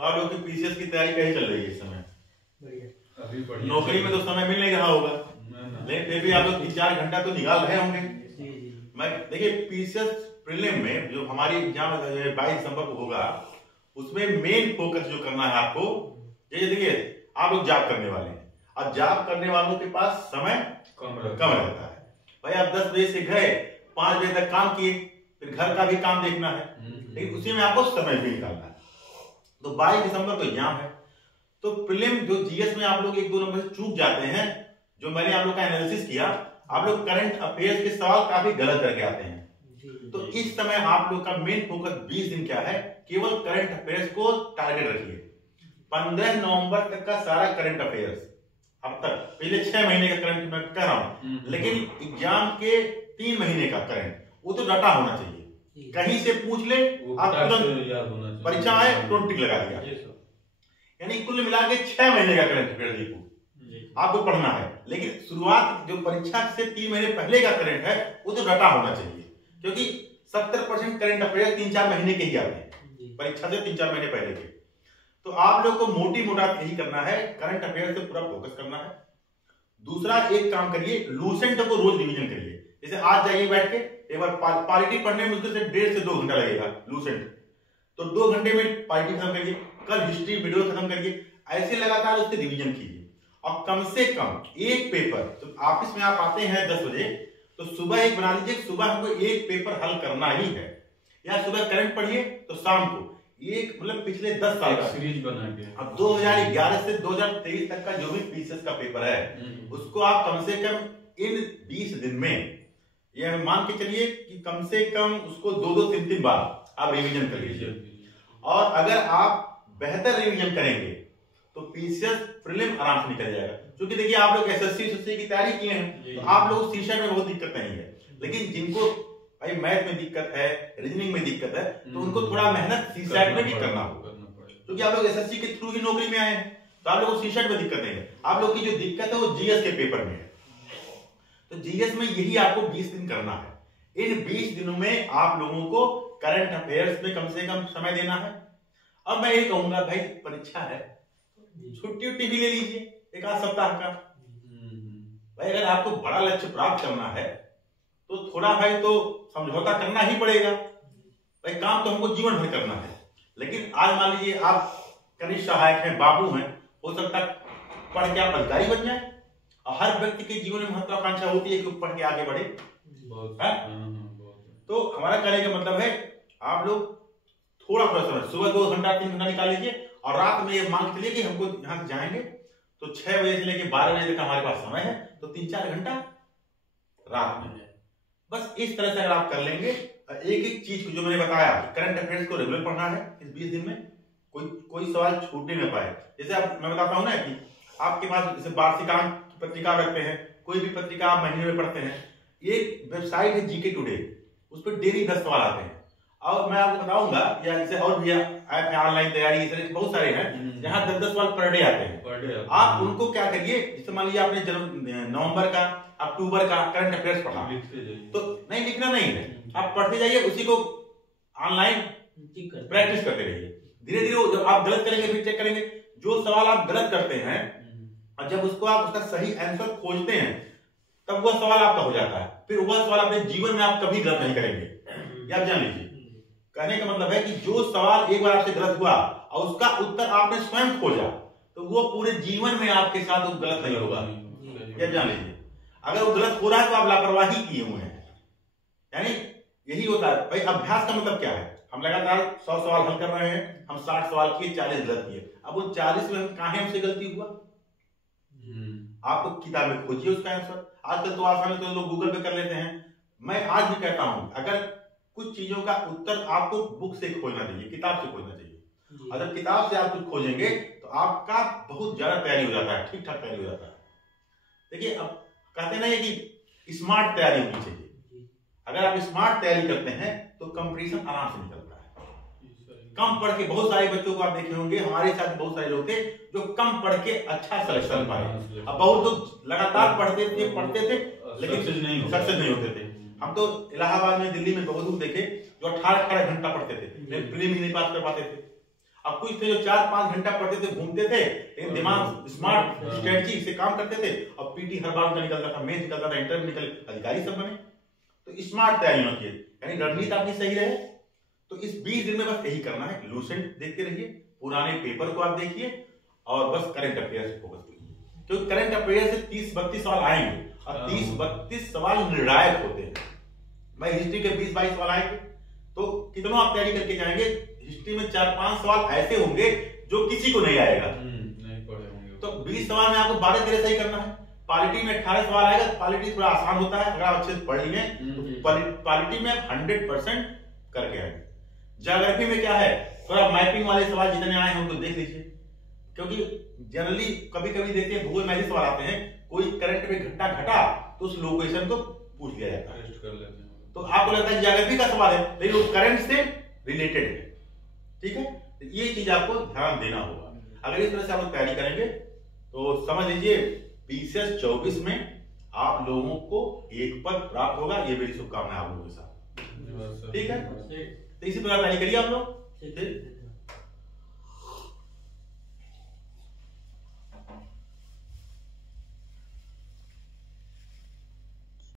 तो आप लोग की पीसीएस की तैयारी कैसी चल रही है इस समय? अभी नौकरी में तो समय मिल नहीं रहा होगा, लेकिन फिर भी आप लोग 3-4 घंटा तो निकाल रहे होंगे। मैं देखिए पीसीएस प्रीलिम में जो हमारी एग्जाम 22 दिसंबर को होगा, उसमें मेन फोकस जो करना है आपको, ये देखिए आप लोग जॉब करने वाले हैं, अब जॉब करने वालों के पास समय कम रहता है। भाई आप 10 बजे से गए, 5 बजे तक काम किए, फिर घर का भी काम देखना है, लेकिन उसी में आपको समय भी निकालना है। तो 22 दिसंबर को एग्जाम है, तो प्रीलिम जो जीएस में आप लोग 1-2 नंबर से चूक जाते हैं, जो मैंने आप लोग का एनालिसिस किया, आप लोग करंट अफेयर्स के सवाल काफी गलत करके आते हैं। तो इस समय आप लोग का मेन फोकस 20 दिन क्या है, केवल करंट अफेयर्स को टारगेट रखिए। 15 नवंबर तक का सारा करंट अफेयर्स, अब तक पहले 6 महीने का करंट मैं कह रहा हूं, लेकिन एग्जाम के 3 महीने का करंट वो तो डाटा होना चाहिए, कहीं से पूछ ले आप तुरंत परीक्षा आए तुरंत टिक लगा दिया, यानी कुल मिला के 6 महीने का करंट अफेयर्स आपको पढ़ना है। लेकिन शुरुआत जो परीक्षा से 3 महीने पहले का करंट है वो तो डाटा होना चाहिए, क्योंकि 70% करंट अफेयर्स 3-4 महीने के ही आते हैं, परीक्षा से 3-4 महीने पहले के। तो आप लोग को मोटी मोटा यही करना है, करंट अफेयर्स से पूरा फोकस करना है। दूसरा एक काम करिए, लूसेंट को रोज रिवीजन करिए। जैसे आज जाइए बैठ के एक बार पॉलिटी पढ़ने में मुश्किल से 1.5 से 2 घंटा लगेगा लूसेंट, तो 2 घंटे में पॉलिटी खत्म करिए, कल हिस्ट्री वीडियो खत्म करिए, ऐसे लगातार उससे रिवीजन कीजिए। और कम से कम एक पेपर, तो ऑफिस में आप आते हैं 10 बजे, तो सुबह एक बना लीजिए, सुबह हमको एक पेपर हल करना ही है, या सुबह करंट पढ़िए तो शाम को एक, मतलब पिछले 10 साल का सीरीज बना के, अब 2011 से 2023 तक का जो भी पीसीएस का पेपर है उसको आप कम से कम इन 20 दिन में, ये मान के चलिए कि कम से कम उसको 2-3 बार आप रिवीजन कर लीजिए। और अगर आप बेहतर रिवीजन करेंगे तो पीसीएस प्रीलिम आराम से निकल जाएगा। क्योंकि देखिए आप लोग एसएससी की तैयारी किए हैं, तो आप लोग सीसेट में बहुत दिक्कत नहीं है, लेकिन जिनको भाई मैथ में दिक्कत है, रीजनिंग में दिक्कत है, तो उनको थोड़ा मेहनत सीसेट में भी करना होगा। क्योंकि आप लोग एसएससी के थ्रू ही नौकरी में आए हैं, तो आप लोगों को सीसेट में दिक्कत नहीं है। आप लोग की जो दिक्कत है वो जीएस के पेपर में है। तो जीएस में यही आपको 20 दिन करना है। इन 20 दिनों में आप लोगों को करंट अफेयर्स में कम से कम समय देना है। अब मैं ये कहूंगा भाई परीक्षा है, छुट्टी भी ले लीजिए 1-8 सप्ताह का। भाई अगर आपको बड़ा लक्ष्य प्राप्त करना है तो थोड़ा भाई तो समझौता करना ही पड़ेगा। भाई काम तो हमको जीवन भर करना है, लेकिन आज मान लीजिए आप कनिष्ठ सहायक हैं, बाबू हैं, हो सकता है पढ़ के आप अधिकारी बन जाए। और हर व्यक्ति के जीवन में महत्वाकांक्षा होती है कि पढ़ के आगे बढ़े। तो हमारा कहने का मतलब है आप लोग थोड़ा समय, सुबह 2 घंटा 3 घंटा निकाल लीजिए, और रात में ये मान चलिए कि हमको यहाँ से जाएंगे तो 6 बजे से लेकर 12 बजे तक हमारे पास समय है, तो 3-4 घंटा रात में है। बस इस तरह से अगर आप कर लेंगे, एक एक चीज जो मैंने बताया, करंट अफेयर्स को रेगुलर पढ़ना है इस 20 दिन में, कोई सवाल छूटने न पाए। जैसे अब मैं बताता हूँ ना कि आपके पास जैसे वार्षिकांक की पत्रिका रखते हैं, कोई भी पत्रिका आप महीने में पढ़ते हैं, एक वेबसाइट है जीके टुडे, उस पर डेली 10 सवाल आते हैं। और मैं आपको बताऊंगा, या जैसे और भी ऐप में ऑनलाइन तैयारी इस बहुत सारे हैं जहाँ 10-10 सवाल पर डे आते हैं। आप उनको क्या करिए, जैसे मान लीजिए आपने नवंबर का, अक्टूबर का करंट अफेयर्स पढ़ा, तो नहीं लिखना नहीं है, आप पढ़ते जाइए, उसी को ऑनलाइन प्रैक्टिस करते रहिए। धीरे धीरे जब आप गलत करेंगे फिर चेक करेंगे, जो सवाल आप गलत करते हैं और जब उसको आप उसका सही आंसर खोजते हैं तब वह सवाल आपका हो जाता है। फिर वह सवाल अपने जीवन में आप कभी गलत नहीं करेंगे, ये आप जान लीजिए। कहने का मतलब है कि जो सवाल एक बार आपसे गलत हुआ और उसका उत्तर आपने स्वयं खोजा, तो वो पूरे जीवन में आपके साथ वो गलत नहीं होगा, ये जान लीजिए। अगर वो गलत हो रहा है तो आप लापरवाही किए हुए हैं, यानी यही होता है। भाई अभ्यास का मतलब क्या है, हम लगातार 100 सवाल हल कर रहे हैं, हम 60 सवाल किए, 40 गलत किए, अब वो 40 में कहां हमसे गलती हुआ, आपको किताब में खोजिए उसका आंसर। आजकल तो आसान है, तो लोग गूगल पे कर लेते हैं। मैं आज भी कहता हूं, अगर कुछ चीजों का उत्तर आपको बुक से खोजना चाहिए, किताब से खोजना चाहिए। अगर किताब से आप कुछ खोजेंगे तो आपका बहुत ज्यादा तैयारी हो जाता है, ठीक ठाक तैयारी हो जाता है। देखिए अब कहते ना कि स्मार्ट तैयारी होनी चाहिए। अगर आप स्मार्ट तैयारी करते हैं तो कंपटीशन आराम से निकलता है। कम पढ़ के बहुत सारे बच्चों को आप देखे होंगे, हमारे साथ बहुत सारे लोग थे जो कम पढ़ के अच्छा सिलेक्शन पाए। अब बहुत लोग लगातार पढ़ते थे लेकिन सक्सेस नहीं होते थे। हम तो इलाहाबाद में, दिल्ली में बहुत लोग देखे जो 18 घंटा पढ़ते थे, लेकिन प्रीलिम ही नहीं पास कर पाते थे। अब कुछ थे जो 4-5 घंटा पढ़ते थे, घूमते थे, लेकिन दिमाग स्मार्ट स्ट्रेटजी से काम करते थे, और पीटी हर बार उनका निकलता था, मेंस निकलता था, इंटरव्यू निकल, अधिकारी सब बने। तो स्मार्ट तैयारी होना चाहिए, यानी रणनीति आपकी सही रहे। तो इस 20 दिन में बस यही करना है, लूसेंट देखते रहिए, पुराने पेपर को आप देखिए, और बस करंट अफेयर्स पे फोकस करिए, क्योंकि करंट अफेयर से 30-32 सवाल आएंगे, और 30-32 सवाल निर्णायक होते हैं। भाई हिस्ट्री के 20-22 सवाल आएंगे, तो कितना आप तैयारी करके जाएंगे, हिस्ट्री में 4-5 सवाल ऐसे होंगे जो किसी को नहीं आएगा, नहीं पढ़े होंगे। तो 20 सवाल में आपको 12-13 सही करना है। पॉलिटी में 18 सवाल आएगा, पॉलिटी थोड़ा आसान होता है अगर आप अच्छे से पढ़ लिए, तो पॉलिटी में 100% करके आएंगे। ज्योग्राफी में क्या है, थोड़ा मैपिंग वाले सवाल जितने आए हैं उनको देख लीजिए, क्योंकि जनरली कभी-कभी देखते हैं भूगोल में ऐसे सवाल आते हैं, कोई करंट में घटना घटा तो उस लोकेशन को पूछ लिया जाता है, कर लेते हैं। तो आपको लगता है ज्योग्राफी का सवाल है, लेकिन वो करंट से रिलेटेड है, ठीक है। तो ये चीज आपको ध्यान देना होगा। अगर इस तरह से आप लोग तैयारी करेंगे तो समझ लीजिए BCS 24 में आप लोगों को एक पद प्राप्त होगा, ये मेरी शुभकामनाएं आप लोगों के साथ, ठीक है। तो इसी प्रकार तैयारी करिए आप लोग, ठीक है।